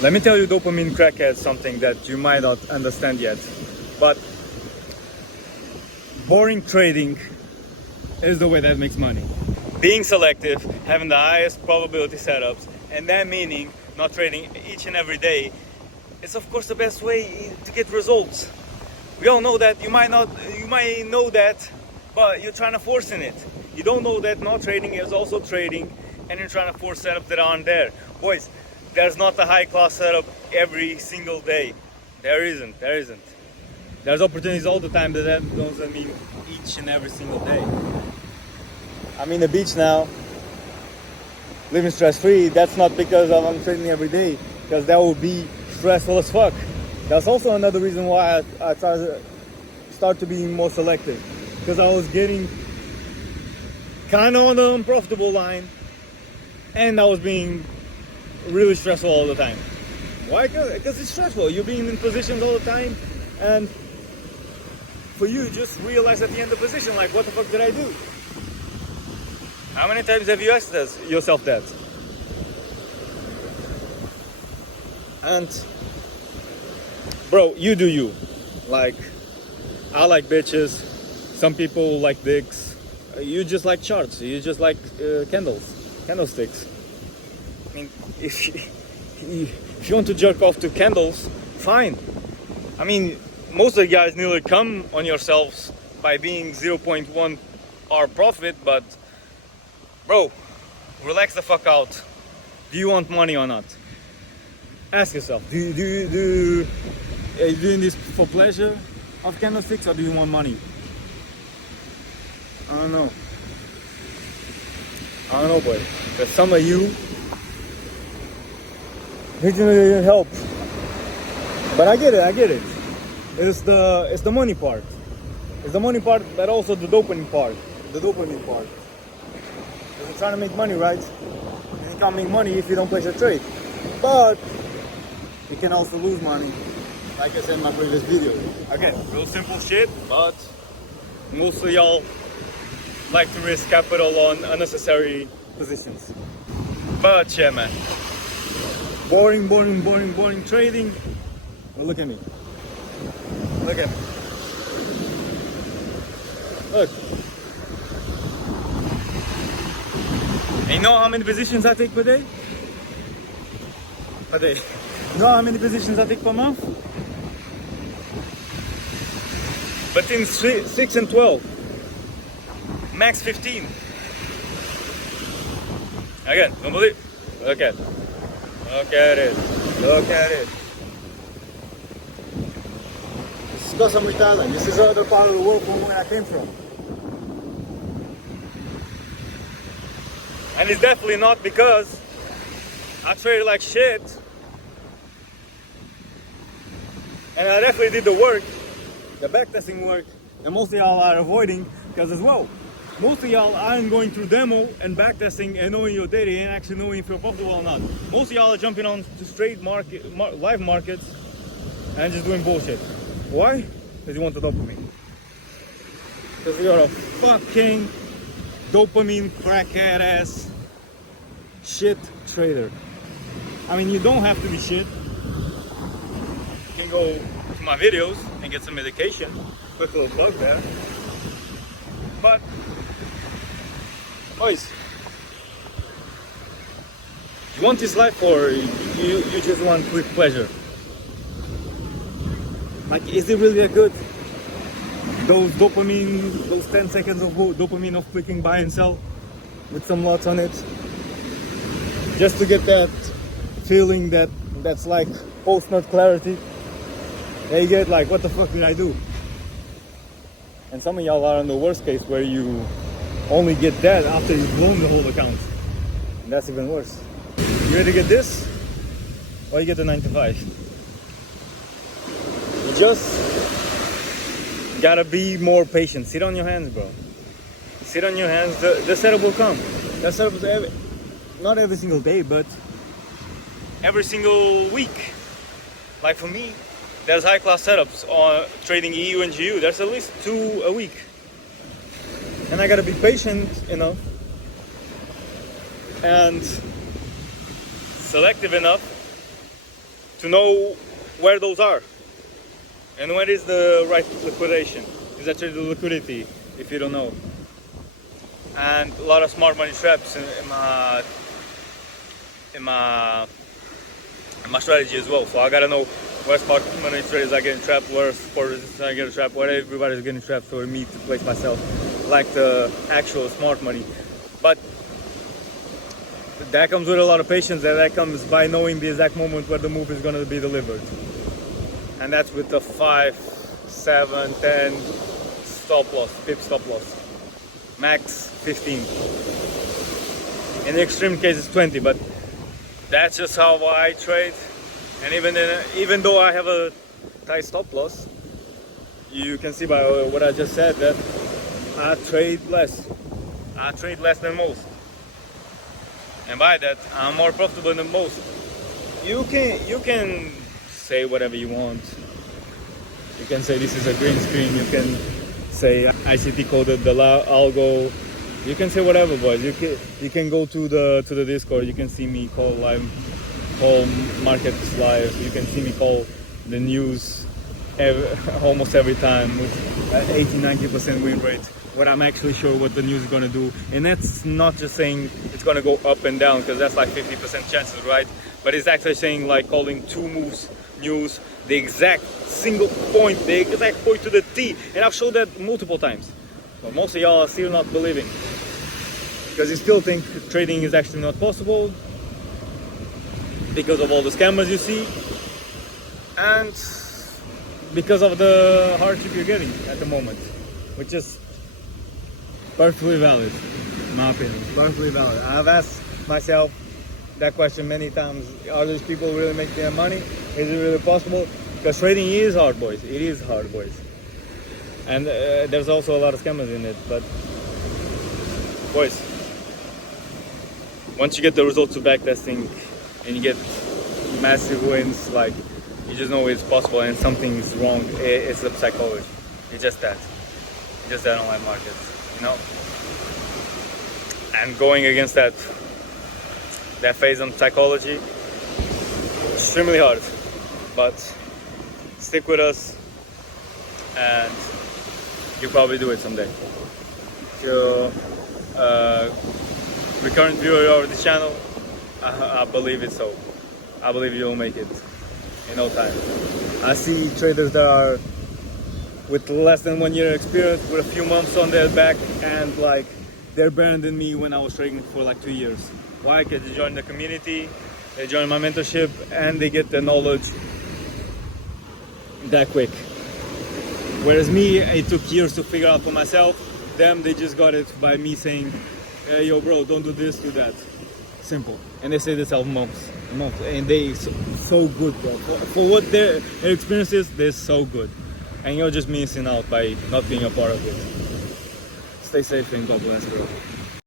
Let me tell you, dopamine crackhead, something that you might not understand yet. But boring trading is the way that makes money. Being selective, having the highest probability setups, and that meaning not trading each and every day, is of course the best way to get results. We all know that. You might know that, but you're trying to force in it. You don't know that not trading is also trading, and you're trying to force setups that aren't there. Boys, there's not a high class setup every single day. There isn't. There's opportunities all the time, but that doesn't mean each and every single day. I'm in the beach now, living stress free. That's not because I'm trading every day, because that would be stressful as fuck. That's also another reason why I start to be more selective, because I was getting kind of on the unprofitable line, and I was being really stressful all the time. Why? Because it's stressful. You're being in positions all the time, and for you, just realize at the end of the position, like, what the fuck did I do? How many times have you asked yourself that? And bro, you do you. Like, I like bitches. Some people like dicks. You just like charts. You just like candlesticks. I mean, if you want to jerk off to candles, fine. I mean, most of the guys nearly come on yourselves by being 0.1 hour profit, but bro, relax the fuck out. Do you want money or not? Ask yourself, are you doing this for pleasure of candlesticks, or do you want money? I don't know, boy. Because some of you need help. But I get it. It's the money part. It's the money part, but also the dopamine part. Because you're trying to make money, right? And you can't make money if you don't place a trade. But you can also lose money, like I said in my previous video. Again, real simple shit, but most of y'all like to risk capital on unnecessary positions. But yeah, man. Boring trading. But look at me. Look. And you know how many positions I take per day? You know how many positions I take per month? Between 6 and 12. Max 15. Again, don't believe? Look at it. This is because I'm Italian. This is another part of the world from where I came from. And it's definitely not because I traded like shit. And I definitely did the work, the backtesting work, and most of y'all are avoiding, because as well, most of y'all aren't going through demo and backtesting and knowing your data and actually knowing if you're profitable or not. Most of y'all are jumping on to straight live markets and just doing bullshit. Why? Because you want the dopamine. Because you're a fucking dopamine crackhead ass shit trader. I mean, you don't have to be shit. You can go to my videos and get some medication. Quick little plug there. But boys, you want this life, or you just want quick pleasure? Like, is it really that good? Those 10 seconds of dopamine of clicking buy and sell with some lots on it, just to get that feeling that's like post-nut clarity. They get like, what the fuck did I do? And some of y'all are in the worst case, where you only get that after you've blown the whole account. And that's even worse. You ready to get this? Or you get the 9 to 5? You just gotta be more patient. Sit on your hands, bro. Sit on your hands. The setup will come. That setup is not every single day, but every single week. Like for me, there's high class setups on trading EU and GU. There's at least 2 a week. And I gotta be patient enough and selective enough to know where those are. And when is the right liquidation? Is actually the liquidity, if you don't know. And a lot of smart money traps in my strategy as well. So I gotta know where smart money traders are getting trapped, where supporters are getting trapped, where everybody's getting trapped for me to place myself like the actual smart money. But that comes with a lot of patience, and that comes by knowing the exact moment where the move is gonna be delivered. And that's with the 5, 7, 10 stop loss, pip stop loss. Max 15. In the extreme case, it's 20, but that's just how I trade. And even though I have a tight stop loss, you can see by what I just said that I trade less. I trade less than most. And by that, I'm more profitable than most. You can say whatever you want. You can say this is a green screen. You can say ICT coded the algo. You can say whatever, boys. You can go to the Discord. You can see me call markets live. You can see me call the news almost every time with 80-90% win rate, where I'm actually sure what the news is gonna do. And that's not just saying it's gonna go up and down, because that's like 50% chances, right? But it's actually saying like calling 2 moves news, the exact single point, the exact point to the T. And I've showed that multiple times. But most of y'all are still not believing, because you still think trading is actually not possible because of all the scammers you see and because of the hardship you're getting at the moment, which is perfectly valid, in my opinion. Perfectly valid. I've asked myself that question many times. Are these people really making their money? Is it really possible? Because trading is hard, boys. It is hard, boys. And there's also a lot of scammers in it. But boys, once you get the results of backtesting and you get massive wins, like, you just know it's possible and something's wrong. It's the psychology. It's just that. It's just that online markets, you know? And going against that phase on psychology, extremely hard. But stick with us and you'll probably do it someday. If you're a recurrent viewer of the channel, I believe it so. I believe you'll make it in no time. I see traders that are with less than 1 year experience, with a few months on their back, and like they're better than me when I was trading for like 2 years. Why? Because they join the community, they join my mentorship, and they get the knowledge that quick. Whereas me, it took years to figure out for myself. Them, they just got it by me saying, hey, yo bro, don't do this, do that. Simple. And they say this out months. And they so good, bro. For what their experience is, they're so good. And you're just missing out by not being a part of it. Stay safe and God bless, bro.